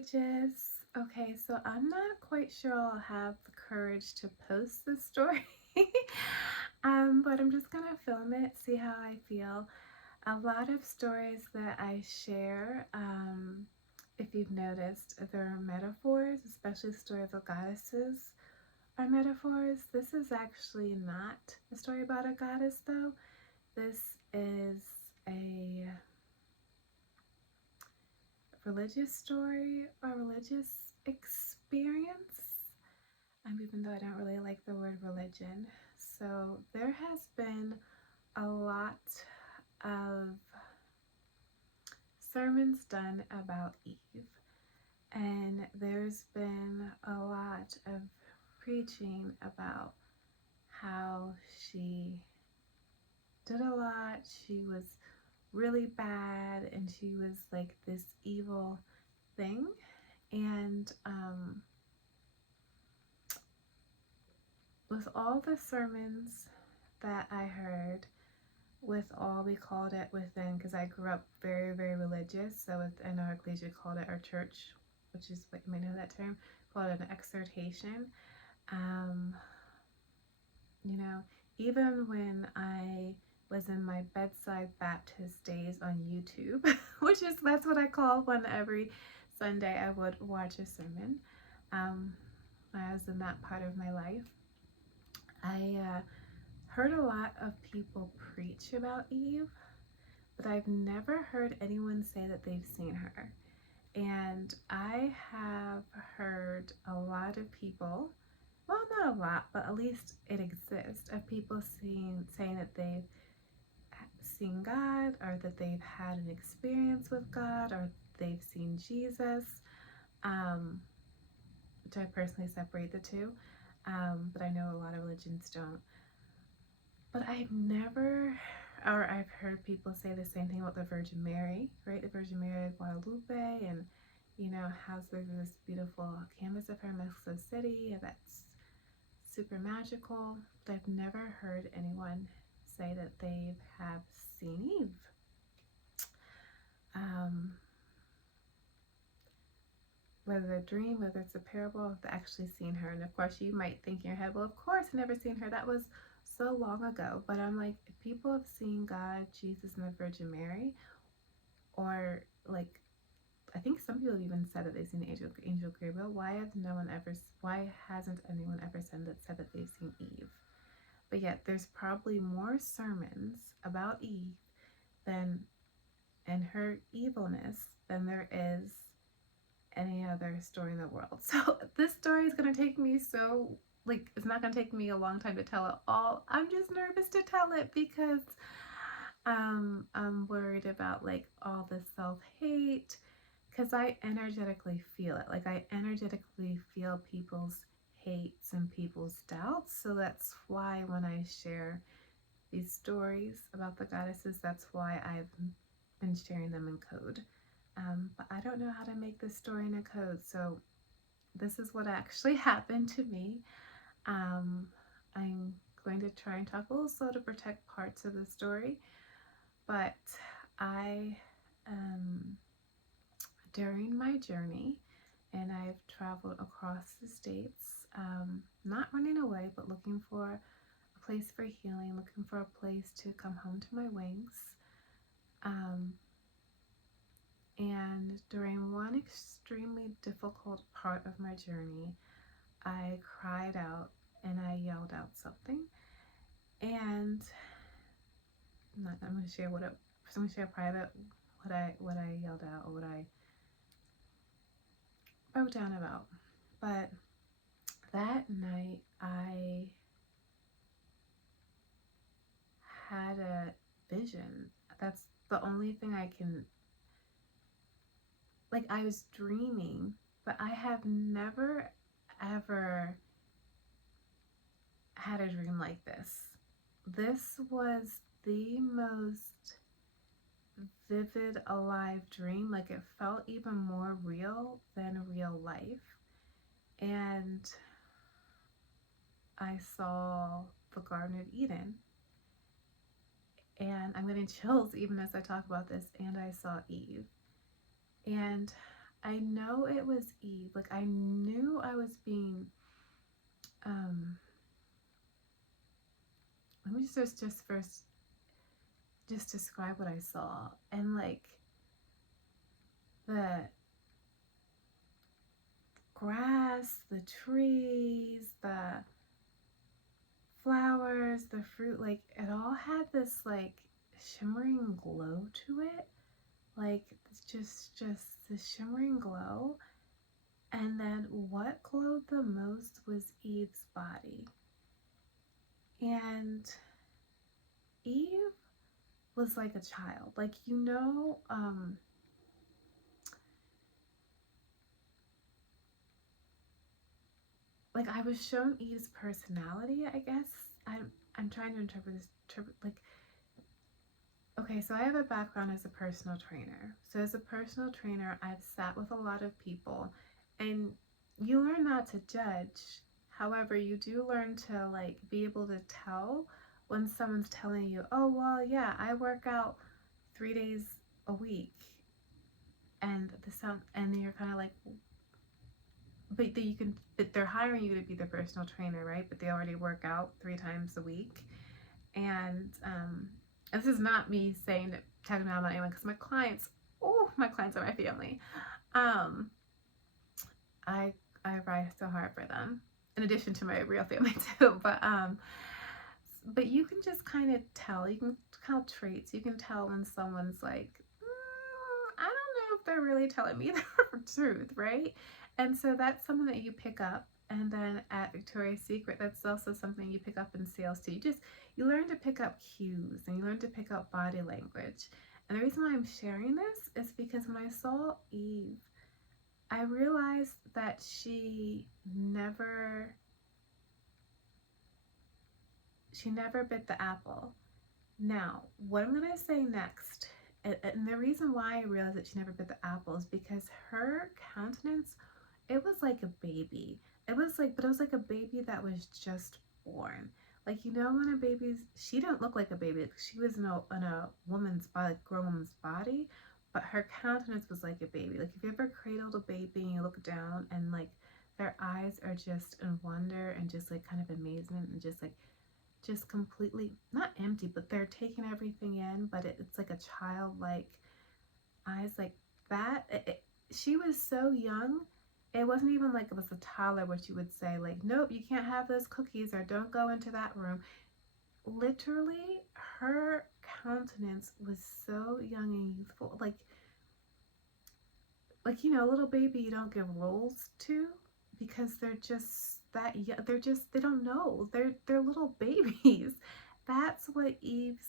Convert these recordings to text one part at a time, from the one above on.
gorgeous. Okay, so I'm not quite sure I'll have the courage to post this story. But I'm just gonna film it, see how I feel. A lot of stories that I share, if you've noticed, they're metaphors, especially stories of goddesses are metaphors. This is actually not a story about a goddess, though. This is a religious story or religious experience, even though I don't really like the word religion. So there has been a lot of sermons done about Eve, and there's been a lot of preaching about how she did a lot. She was really bad, and she was like this evil thing. And with all the sermons that I heard, with all we called it within, because I grew up very, very religious, so within our ecclesia called it our church, which is what you may know that term, called it an exhortation. Um, you know, even when I was in my bedside Baptist days on YouTube, that's what I call when every Sunday I would watch a sermon. When I was in that part of my life, I heard a lot of people preach about Eve, but I've never heard anyone say that they've seen her. And I have heard a lot of people, well, not a lot, but at least it exists, of people saying that they've seen God, or that they've had an experience with God, or they've seen Jesus, um, which I personally separate the two, but I know a lot of religions don't. But I've heard people say the same thing about the Virgin Mary, right? The Virgin Mary of Guadalupe, and how's there's this beautiful canvas of her in Mexico City that's super magical. But I've never heard anyone say that they have seen Eve. Whether a dream, whether it's a parable, I've actually seen her. And of course, you might think in your head, well, of course, I've never seen her. That was so long ago. But I'm like, if people have seen God, Jesus, and the Virgin Mary, or like, I think some people have even said that they've seen Angel Gabriel. Why hasn't anyone ever said that they've seen Eve? But yet, there's probably more sermons about Eve than and her evilness than there is any other story in the world. So this story is going to take me it's not going to take me a long time to tell it all. I'm just nervous to tell it because I'm worried about like all the self-hate, because I energetically feel it. Like I energetically feel people's hates and people's doubts. So that's why when I share these stories about the goddesses, that's why I've been sharing them in code. But I don't know how to make this story in a code, so this is what actually happened to me. I'm going to try and talk a little slow to protect parts of the story, but I, during my journey, and I've traveled across the states, not running away, but looking for a place for healing, looking for a place to come home to my wings. And during one extremely difficult part of my journey, I cried out and I yelled out something. And I'm going to share I'm going to share private what I yelled out, or what I wrote down about. But that night I had a vision. That's the only thing I can, like, I was dreaming, but I have never ever had a dream like this. This was the most vivid, alive dream. Like, it felt even more real than real life. And I saw the Garden of Eden. And I'm getting chills even as I talk about this. And I saw Eve. And I know it was Eve. Like, I knew I was being, let me just first just describe what I saw. And like the grass, the trees, the flowers, the fruit, like it all had this like shimmering glow to it. Like just the shimmering glow. And then what glowed the most was Eve's body. And Eve was like a child. Like, you know, like I was shown Eve's personality, I guess. I'm trying to interpret this like, okay, so I have a background as a personal trainer. So as a personal trainer, I've sat with a lot of people, and you learn not to judge. However, you do learn to like be able to tell when someone's telling you, "Oh, well, yeah, I work out 3 days a week." And then you're kind of like, but they're hiring you to be their personal trainer, right? But they already work out 3 times a week. And this is not me saying that, talking about anyone, because my clients are my family. I ride so hard for them, in addition to my real family too. But you can just kind of tell. You can tell traits. You can tell when someone's like, I don't know if they're really telling me the truth, right? And so that's something that you pick up. And then at Victoria's Secret, that's also something you pick up in sales too. You learn to pick up cues, and you learn to pick up body language. And the reason why I'm sharing this is because when I saw Eve, I realized that she never bit the apple. Now, what I'm going to say next, and the reason why I realized that she never bit the apple is because her countenance, it was like a baby. But it was like a baby that was just born. Like, you know, when she didn't look like a baby. She was in a woman's body, like grown woman's body, but her countenance was like a baby. Like, if you ever cradled a baby and you look down and like their eyes are just in wonder and just like kind of amazement and just completely not empty, but they're taking everything in, but it's like a childlike eyes like that. She was so young. It wasn't even like it was a toddler where she would say like, nope, you can't have those cookies, or don't go into that room. Literally, her countenance was so young and youthful. Like, you know, a little baby you don't give rules to, because they're just that young. They don't know. They're little babies. That's what Eve's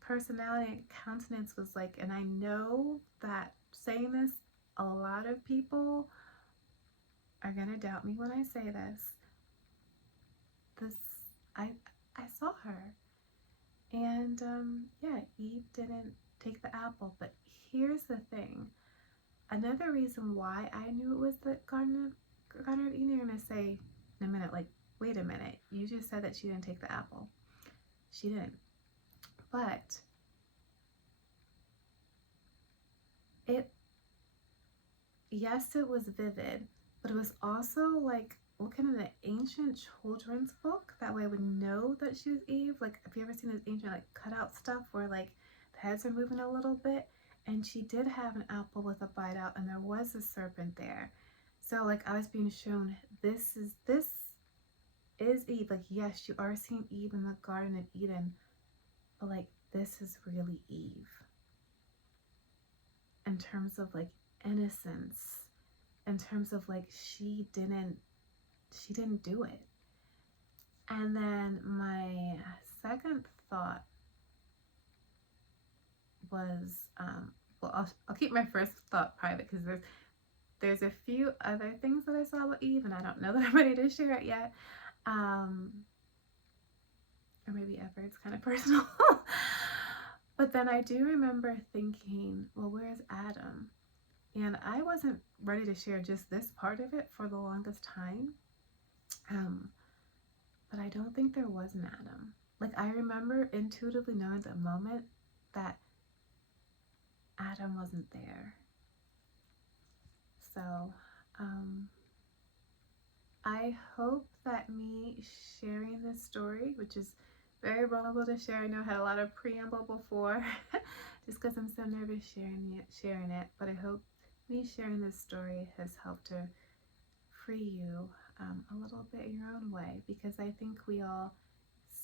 personality and countenance was like. And I know that saying this, a lot of people are gonna doubt me when I say this. I saw her, and yeah, Eve didn't take the apple. But here's the thing. Another reason why I knew it was the Garden of Eden, you're gonna say in a minute, like, wait a minute, you just said that she didn't take the apple. She didn't. But yes, it was vivid, but it was also like looking at an ancient children's book. That way I would know that she was Eve. Like, have you ever seen this ancient like cutout stuff where like the heads are moving a little bit? And she did have an apple with a bite out, and there was a serpent there. So like I was being shown, this is Eve. Like, yes, you are seeing Eve in the Garden of Eden, but like this is really Eve in terms of like innocence, in terms of like she didn't do it. And then my second thought was, well, I'll keep my first thought private, because there's a few other things that I saw about Eve, and I don't know that I'm ready to share it yet. Or maybe ever, it's kind of personal. But then I do remember thinking, well, where's Adam? And I wasn't ready to share just this part of it for the longest time. But I don't think there was an Adam. Like, I remember intuitively knowing at the moment that Adam wasn't there. So, I hope that me sharing this story, which is very vulnerable to share, I know I had a lot of preamble before, just because I'm so nervous sharing it, but I hope me sharing this story has helped to free you a little bit in your own way, because I think we all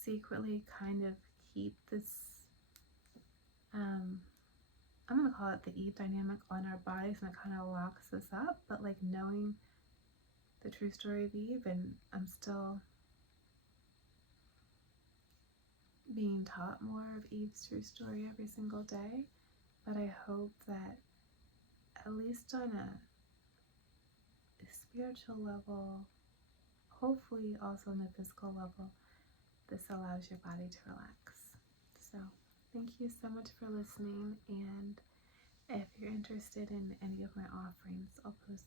secretly kind of keep this, I'm going to call it the Eve dynamic on our bodies, and it kind of locks us up, but like knowing the true story of Eve, and I'm still being taught more of Eve's true story every single day, but I hope that at least on a spiritual level, hopefully also on a physical level, this allows your body to relax. So thank you so much for listening, and if you're interested in any of my offerings, I'll post